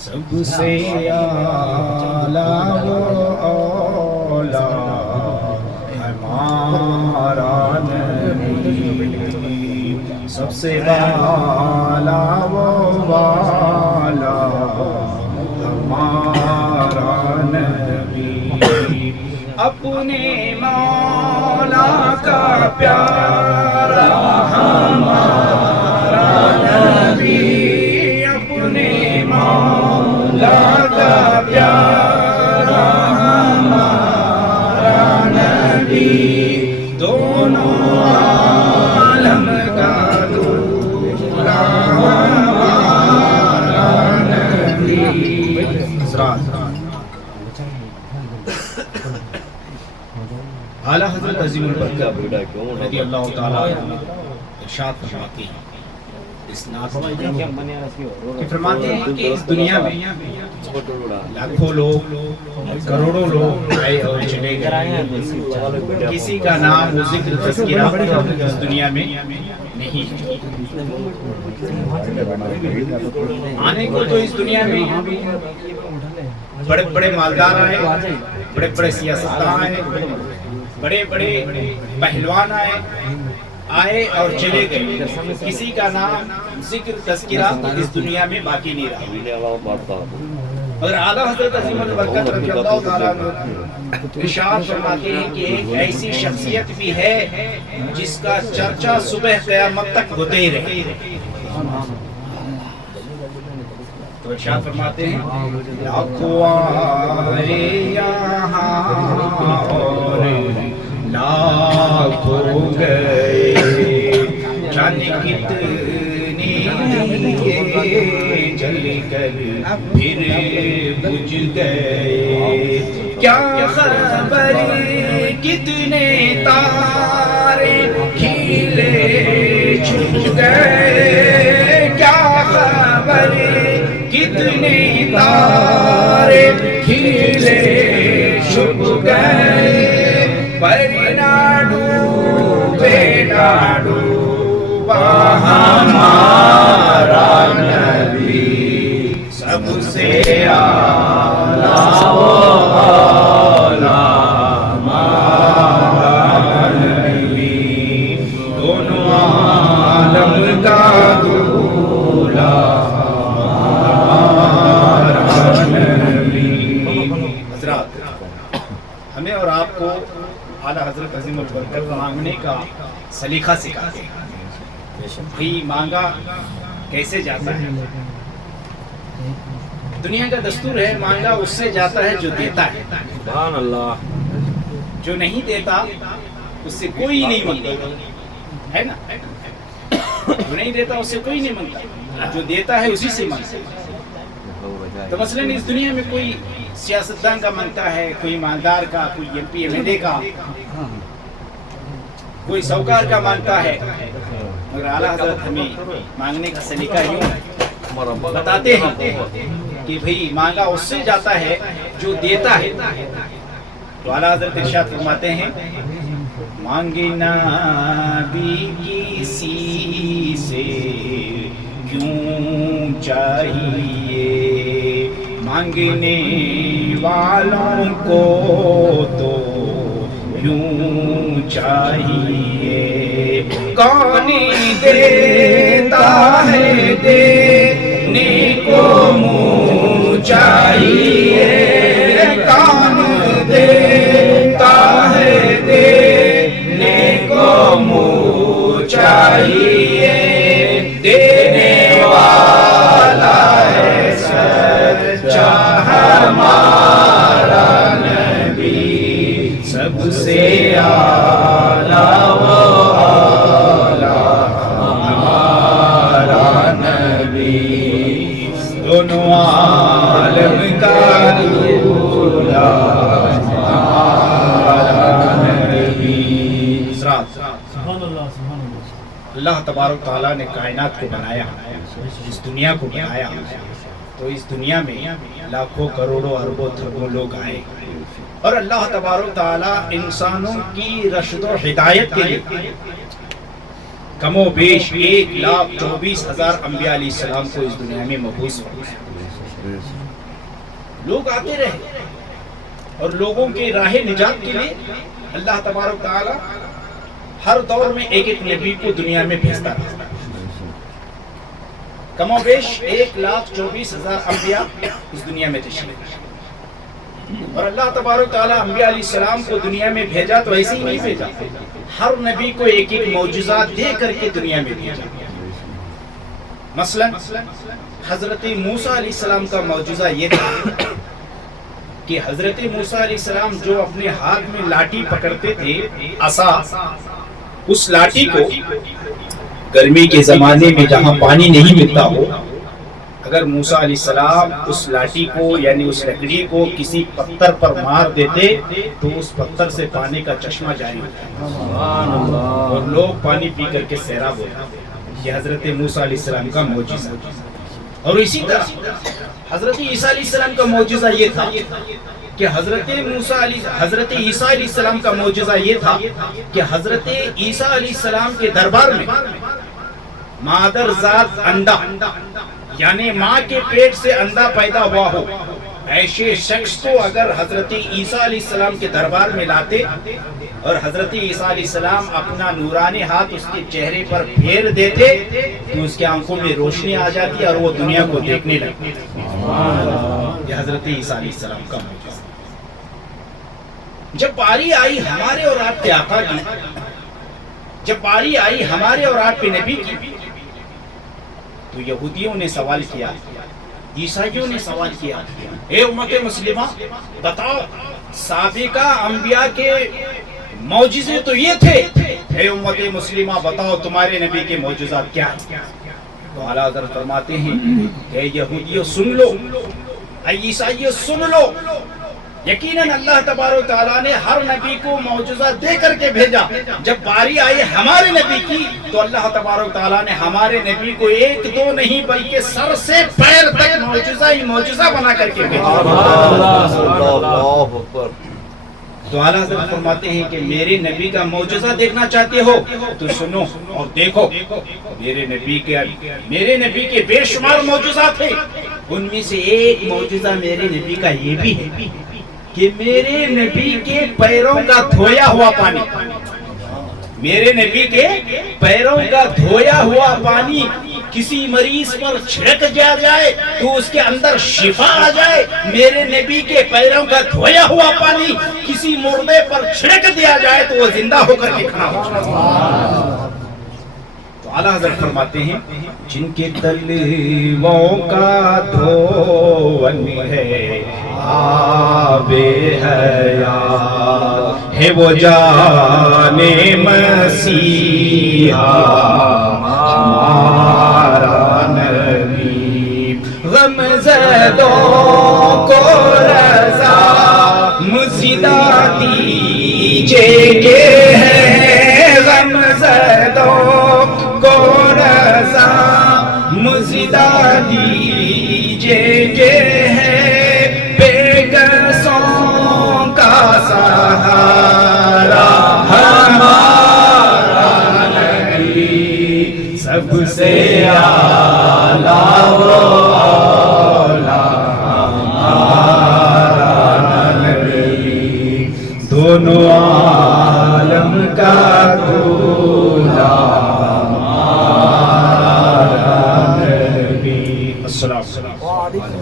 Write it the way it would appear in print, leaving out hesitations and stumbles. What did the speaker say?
سب سے اعلیٰ وہ اولا ہمارا نبی، سب سے اعلیٰ وہ والا ہمارا نبی، اپنے مولا کا پیارا ہمارا نبی، اپنے مولا کا پیارا ہمارا نبی، دونوں عالم کا دولہا ہمارا نبی۔ اعلیٰ حضرت عظیم البرکت رضی اللہ تعالیٰ عنہ ارشاد فرماتے ہیں، فرماتے ہیں کہ اس دنیا میں لاکھوں لوگ کروڑوں لوگ آئے اور چلے گئے، کسی کا نام و ذکر تذکرہ اس دنیا میں نہیں ہے۔ آنے کو تو اس دنیا میں بڑے بڑے مالدار آئے، بڑے بڑے سیاستدان آئے، بڑے بڑے پہلوان آئے اور چلے گئے، کسی کا نام ذکر تذکرہ اس دنیا میں باقی نہیں رہا۔ اور اعلیٰ حضرت عظیم البرکت رضی اللہ تعالیٰ عنہ ارشاد فرماتے ہیں کہ ایک ایسی شخصیت بھی ہے جس کا چرچا صبح قیامت تک ہوتے ہی رہے۔ تو ارشاد فرماتے ہیں لاکھوں آئے یہاں اور لاکھوں گئے، جانے کتنے جل کر پھر بجھ گئے، کیا خبر کتنے تارے کھیلے چھپ گئے، کیا خبر کتنے تارے کھیلے چھپ گئے، پر نہ ڈوبے نہ ڈوبا ہمارا نبی، سب سے اعلیٰ ہمارا نبی، دونوں عالم کا دولہا ہمارا نبی۔ حضرات، ہمیں اور آپ کو اعلیٰ حضرت عظیم البرکت مانگنے کا سلیقہ سکھاتے ہیں۔ بھئی مانگا کیسے جاتا ہے؟ دنیا کا دستور ہے مانگا اس سے جاتا ہے جو دیتا ہے، سبحان اللہ، جو نہیں دیتا اس سے کوئی نہیں مانگتا، ہے نا؟ جو نہیں دیتا اس سے کوئی نہیں مانگتا، جو دیتا ہے اسی سے مانگتا ہے۔ تو مثلاً اس دنیا میں کوئی سیاستدان کا مانگتا ہے، کوئی مالدار کا، کوئی M P M L A کا، کوئی سوکار کا مانگتا ہے، مگر اعلیٰ حضرت ہمیں مانگنے کا سلیقہ یوں بتاتے ہیں کہ بھئی مانگا اس سے جاتا ہے جو دیتا ہے۔ تو اعلیٰ حضرت ارشاد فرماتے ہیں مانگنا بھی کسی سے کیوں چاہیے، مانگنے والوں کو تو یوں چاہیے، کون دیتا ہے دینے کو منہ چاہیے، کون دیتا ہے دینے کو منہ چاہیے، دینے والا ہے سچا ہمارا نبی، سب سے اعلیٰ وہ اعلیٰ ہمارا نبی، دونوں عالم کا دولہا ہمارا نبی۔ اللہ تبارک تعالیٰ نے کائنات کو بنایا، اس دنیا کو بنایا، تو اس دنیا میں لاکھوں کروڑوں اربوں تربوں لوگ آئے، اور اللہ تبارک تعالیٰ انسانوں کی رشد و ہدایت کے لیے کم و بیش 1,24,000 انبیاء علیہ السلام کو اس دنیا میں مبعوث فرمایا۔ لوگ آتے رہے اور لوگوں کے راہ نجات کے لیے اللہ تبارک و تعالی ہر دور میں ایک ایک نبی کو دنیا میں بھیجتا رہا. کم و بیش 1,24,000 انبیاء اس دنیا میں تشریف لائے. اور اللہ تبارک و تعالی انبیاء علیہ السلام کو دنیا میں بھیجا تو ایسے ہی نہیں بھیجا, ہر نبی کو ایک ایک معجزات دے کر کے دنیا میں بھیجا. مثلا حضرت موسیٰ علیہ السلام کا معجزہ یہ تھا کہ حضرت موسیٰ علیہ السلام جو اپنے ہاتھ میں لاٹھی پکڑتے تھے, عصا, اس لاٹھی کو گرمی کے زمانے میں جہاں پانی نہیں ملتا ہو, اگر موسیٰ علیہ السلام اس لاٹھی کو یعنی اس لکڑی کو کسی پتھر پر مار دیتے تو اس پتھر سے پانی کا چشمہ جاری ہوتا اور لوگ پانی پی کر کے سیراب ہوتے. یہ حضرت موسیٰ علیہ السلام کا معجزہ. اور اسی طرح حضرت عیسیٰ علیہ السلام کا معجزہ یہ تھا کہ حضرت عیسیٰ علیہ السلام کا معجزہ یہ تھا کہ حضرت عیسیٰ علیہ السلام کے دربار میں مادر ذات انڈا یعنی ماں کے پیٹ سے اندھا پیدا ہوا ہو, ایسے شخص کو اگر حضرت عیسیٰ علیہ السلام کے دربار میں لاتے اور حضرت عیسیٰ علیہ السلام اپنا نورانی ہاتھ اس کے چہرے پر پھیر دیتے تو اس کے آنکھوں میں روشنی آ جاتی اور وہ دنیا کو دیکھنے لگتے. یہ حضرت عیسیٰ علیہ السلام کا معجزہ. جب باری آئی ہمارے اور آپ کے آقا کی, جب باری آئی ہمارے اور آپ کے نبی کی, تو یہودیوں نے سوال کیا, عیسائیوں نے سوال کیا, اے امت مسلمہ بتاؤ سابقہ انبیاء کے معجزے تو یہ تھے, اے امت مسلمہ بتاؤ تمہارے نبی کے معجزات کیا ہیں. تو اعلیٰ حضرت فرماتے ہیں اے یہودیوں سن لو, اے عیسائیوں سن لو, یقیناً اللہ تبارک و تعالیٰ نے ہر نبی کو معجزہ دے کر کے بھیجا. جب باری آئی ہمارے نبی کی تو اللہ تبارک و تعالیٰ نے ہمارے نبی کو ایک دو نہیں بلکہ سر سے پیر تک معجزہ ہی معجزہ بنا کر کے بھیجا. تو اعلیٰ حضرت فرماتے ہیں کہ میرے نبی کا معجزہ دیکھنا چاہتے ہو تو سنو اور دیکھو. میرے نبی کے بے شمار معجزات ہیں, ان میں سے ایک معجزہ میرے نبی کا یہ بھی ہے کہ میرے نبی کے پیروں کا دھویا ہوا پانی, میرے نبی کے پیروں کا دھویا ہوا پانی کسی مریض پر چھڑک جائے تو اس کے اندر شفا آ جائے. میرے نبی کے پیروں کا دھویا ہوا پانی کسی مردے پر چھڑک دیا جائے تو وہ زندہ ہو کر کے کھڑا ہو جائے. تو اعلیٰ حضرت فرماتے ہیں جن کے تلووں کا دھون ہے آب حیات ہے وہ جان مسیحا ہمارا نبی. غم زدوں کو رضا مزدہ دیجئے کہ ہے, غم زدوں کو رضا مزدہ دیجئے کہ ہے, بے کسوں کا سہارا ہمارا نبی, سب سے اعلیٰ وہ اولیٰ ہمارا نبی, دونوں عالم کا دولہ ہمارا نبی. السلام علیکم.